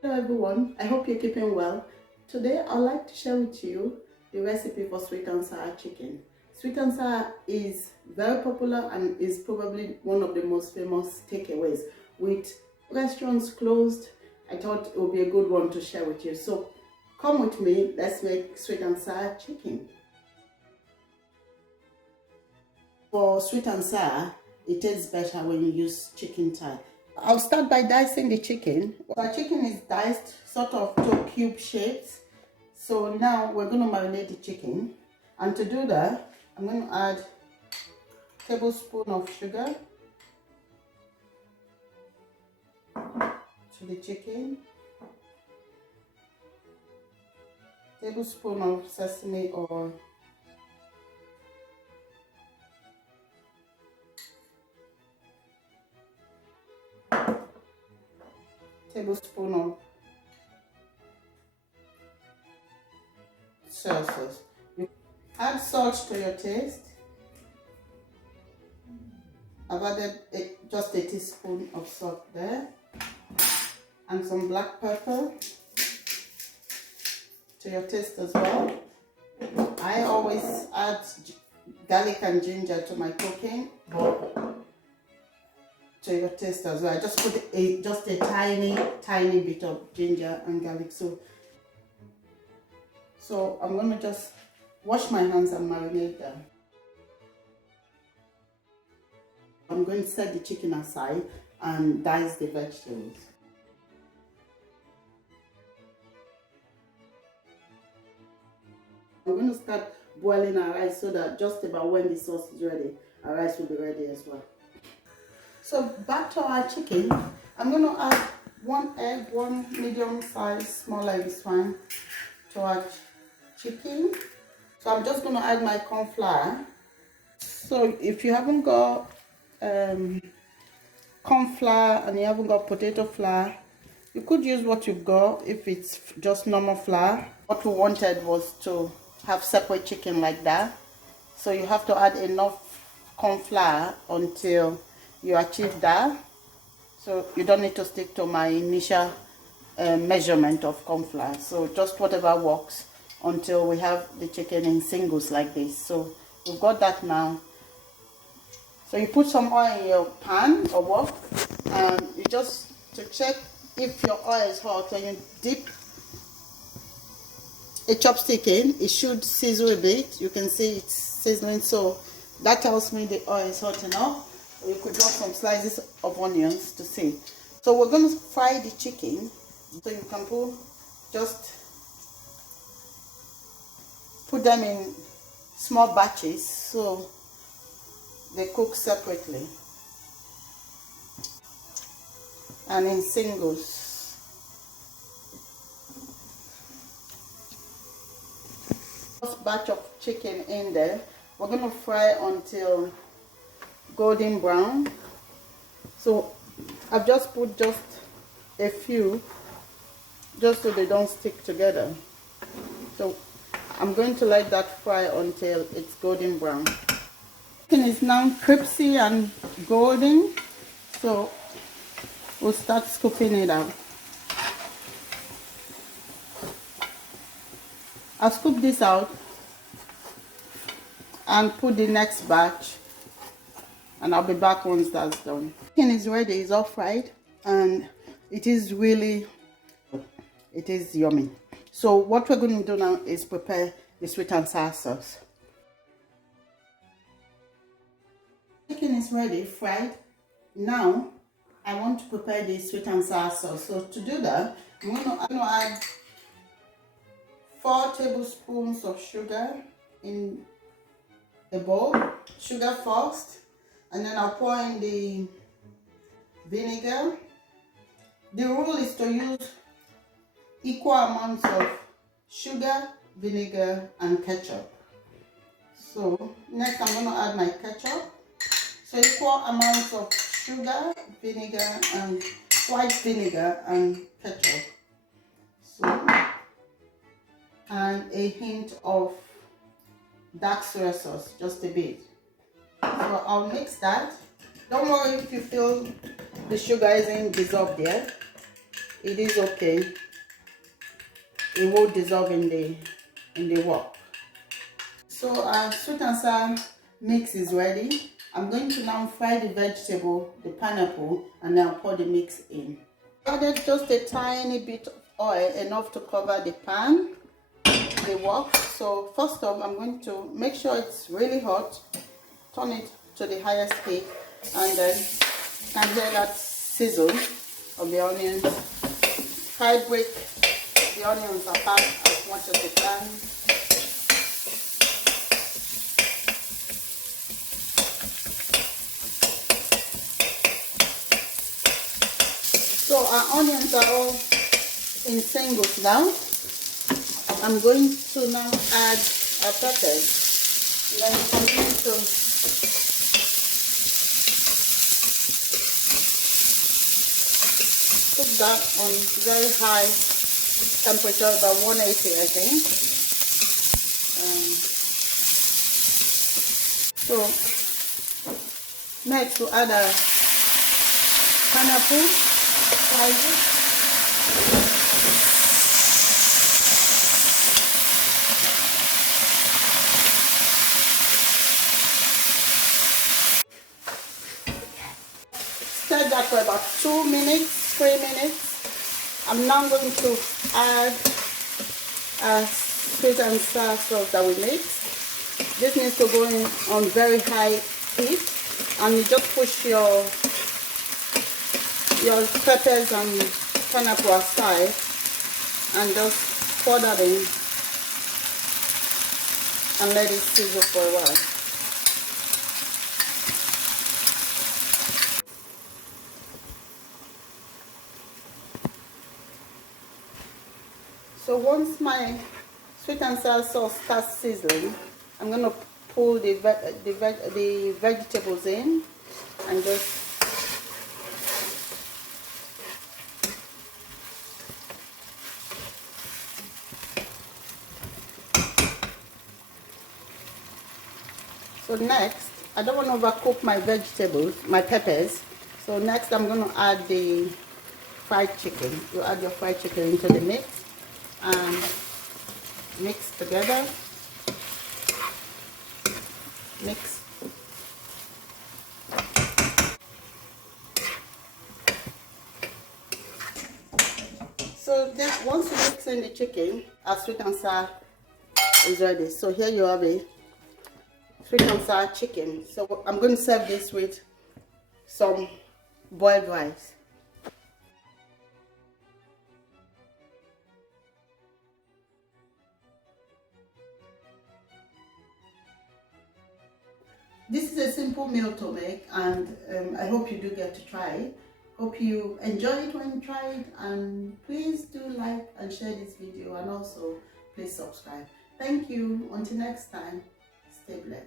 Hello everyone, I hope you're keeping well. Today I'd like to share with you the recipe for sweet and sour chicken. Sweet and sour is very popular and is probably one of the most famous takeaways. With restaurants closed, I thought it would be a good one to share with you. So come with me, let's make sweet and sour chicken. For sweet and sour, it tastes better when you use chicken thigh. I'll start by dicing the chicken. Our chicken is diced sort of to cube shapes. So now we're going to marinate the chicken. And to do that, I'm going to add a tablespoon of sugar to the chicken, tablespoon of sesame oil, tablespoon of soy sauce. Add salt to your taste. I've added just a teaspoon of salt there, and some black pepper to your taste as well. I always add garlic and ginger to my cooking, but to your taste as well. I just put just a tiny bit of ginger and garlic. So I'm going to just wash my hands and marinate them. I'm going to set the chicken aside and dice the vegetables. I'm going to start boiling our rice so that just about when the sauce is ready, our rice will be ready as well. So back to our chicken, I'm going to add 1 egg, 1 medium size, small egg is fine, to our chicken. So I'm just going to add my corn flour. So if you haven't got corn flour and you haven't got potato flour, you could use what you've got if it's just normal flour. What we wanted was to have separate chicken like that. So you have to add enough corn flour until you achieve that. So you don't need to stick to my initial measurement of corn flour. So just whatever works until we have the chicken in singles like this. So we've got that now. So you put some oil in your pan or wok, and you just to check if your oil is hot, when you dip a chopstick in, it should sizzle a bit. You can see it's sizzling, so that tells me the oil is hot enough. You could drop some slices of onions to see. So we're going to fry the chicken, so you can put them in small batches so they cook separately and in singles. First batch of chicken in there, we're going to fry until golden brown. So I've just put just a few, just so they don't stick together. So I'm going to let that fry until it's golden brown. Chicken is now crispy and golden, so we'll start scooping it out. I'll scoop this out and put the next batch, and I'll be back once that's done. Chicken is ready, it's all fried, and it is yummy. So what we're going to do now is prepare the sweet and sour sauce. Chicken is ready, fried. Now I want to prepare the sweet and sour sauce. So to do that, I'm going to add 4 tablespoons of sugar in the bowl. Sugar first, and then I'll pour in the vinegar. The rule is to use equal amounts of sugar, vinegar, and ketchup. So next I'm going to add my ketchup. So equal amounts of sugar, vinegar, and white vinegar and ketchup. So, and a hint of dark soy sauce, just a bit. So I'll mix that. Don't worry if you feel the sugar isn't dissolved yet. it is okay. It will dissolve in the wok. So our sweet and sour mix is ready. I'm going to now fry the vegetable, the pineapple, and then I'll pour the mix in. Added just a tiny bit of oil, enough to cover the pan, the wok. So first off, I'm going to make sure it's really hot, turn it to the highest heat, and then you can hear that sizzle of the onions. Try break the onions apart as much as you can. So our onions are all in singles now. I'm going to now add our peppers. Then continue to cook that on very high temperature, about 180 I think. So next we'll add a pineapple slices. Stir that for about 2 minutes, 3 minutes. I'm now going to add a sweet and sour sauce that we mixed. This needs to go in on very high heat, and you just push your peppers and pineapple aside and just pour that in and let it sizzle for a while. So once my sweet and sour sauce starts sizzling, I'm going to pull the vegetables in and just so next, I don't want to overcook my vegetables, my peppers. So next I'm going to add the fried chicken. You add your fried chicken into the mix and mix together. Mix. So then once you mix in the chicken, our sweet and sour is ready. So here you have a sweet and sour chicken. So I'm going to serve this with some boiled rice. This is a simple meal to make, and I hope you do get to try it. Hope you enjoy it when you try it, and please do like and share this video, and also please subscribe. Thank you. Until next time, stay blessed.